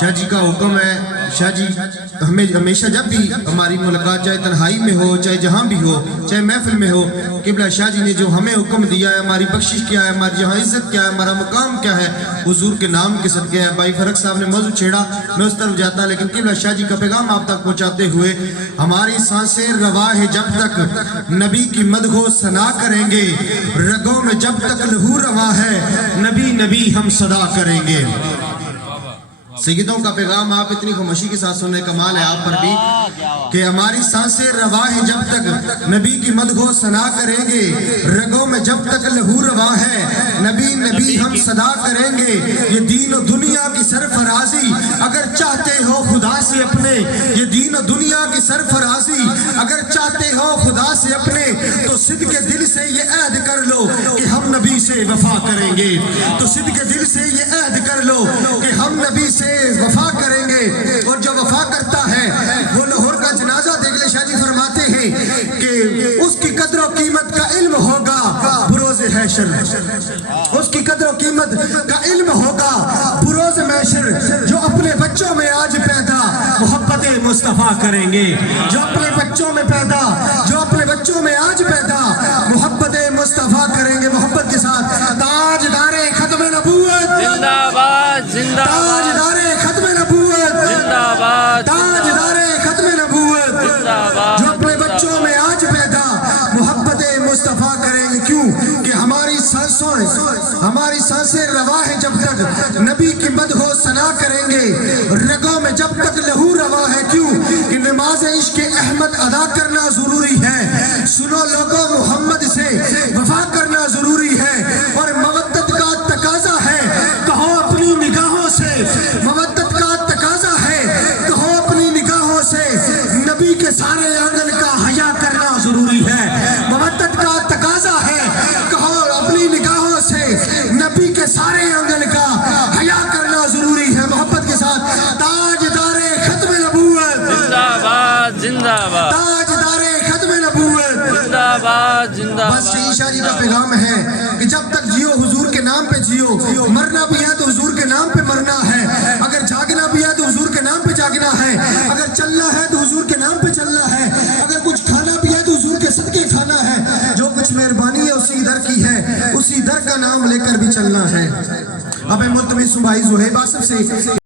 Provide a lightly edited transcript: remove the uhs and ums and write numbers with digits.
شاہ جی کا حکم ہے، شاہ جی ہمیں ہمیشہ جب بھی ہماری ملاقات چاہے تنہائی میں ہو چاہے جہاں بھی ہو چاہے محفل میں ہو، قبلہ شاہ جی نے جو ہمیں حکم دیا ہے، ہماری بخشش کیا ہے، ہماری جہاں عزت کیا ہے، ہمارا مقام کیا ہے، حضور کے نام کے صدقے ہے۔ بھائی فرق صاحب نے موضوع چھیڑا، میں اس طرف جاتا، لیکن قبلہ شاہ جی کا پیغام آپ تک پہنچاتے ہوئے، ہماری سانسیں روا ہے جب تک نبی کی مدح و ثنا کریں گے، رگوں میں جب تک لہو روا ہے نبی نبی ہم صدا کریں گے۔ سیدوں کا پیغام آپ اتنی خاموشی کے ساتھ سننے، کمال ہے آپ پر بھی کہ ہماری سانسیں روا ہے جب تک نبی کی مدح و ثنا کریں گے، رگوں میں جب تک لہو روا ہے نبی نبی ہم صدا کریں گے۔ یہ دین و دنیا کی سرفرازی اگر چاہتے ہو خدا سے اپنے، یہ دین و دنیا کی سرفرازی اگر چاہتے ہو خدا سے اپنے، تو صدق دل سے یہ عہد کر لو کہ ہم نبی سے وفا کریں گے، تو صدق دل سے یہ عہد کر لو کہ ہم نبی سے وفا کریں گے۔ اور جو وفا کرتا ہے وہ لاہور کا جنازہ دیکھ لے، شاہ جی فرماتے ہیں کہ اس کی قدر و قیمت کا علم ہوگا بروز حشر، اس کی قدر و قیمت کا علم ہوگا بروز محشر۔ جو اپنے بچوں میں آج پیدا محبت مصطفیٰ کریں گے، جو اپنے بچوں میں پیدا، جو اپنے بچوں میں آج پیدا محبت مصطفیٰ کریں گے۔ محبت کے ساتھ تاجدار ختم نبوت زندہ باد، زندہ باد، تاجدار ختم نبوت زندہ باد، تاجدار ختم نبوت، زندہ باد، جو اپنے بچوں میں آج پیدا محبت مصطفیٰ کریں گے۔ کیوں کہ ہماری سانسیں روا ہے جب تک نبی کی مدح و ثنا کریں گے، رگوں میں جب تک لہو روا ہے۔ کیوں کہ نماز عشق احمد ادا کرنا ضروری ہے، سنو لوگوں محمد سے وفا کرنا ضروری ہے، اور مودت کا تقاضا ہے کہو اپنی نگاہوں سے، مودت کا تقاضا ہے کہو اپنی نگاہوں سے، نبی کے سارے آنگن کا حیا کرنا ضروری ہے۔ مودت کا تقاضا ہے کہو اپنی نگاہوں سے، نبی کے سارے آنگن کا حیا کرنا ضروری ہے۔ محبت کے ساتھ تاجدار ختم نبوت زندہ باد، زندہ باد، تاجدار ختم نبوت۔ زندہ باد، زندہ بس شاہ جی کا پیغام ہے کہ جب تک جیو حضور کے نام پہ جیو، مرنا بھی ہے تو حضور کے نام پہ مرنا ہے، اگر جاگنا بھی ہے تو حضور کے نام پہ جاگنا ہے، اگر چلنا ہے تو حضور کے نام پہ چلنا ہے، اگر کچھ کھانا بھی ہے تو حضور کے صدقے کھانا ہے۔ جو کچھ مہربانی ہے اسی در کی ہے، اسی در کا نام لے کر بھی چلنا ہے۔ اب ملتمس بھائی زہیب آصف سے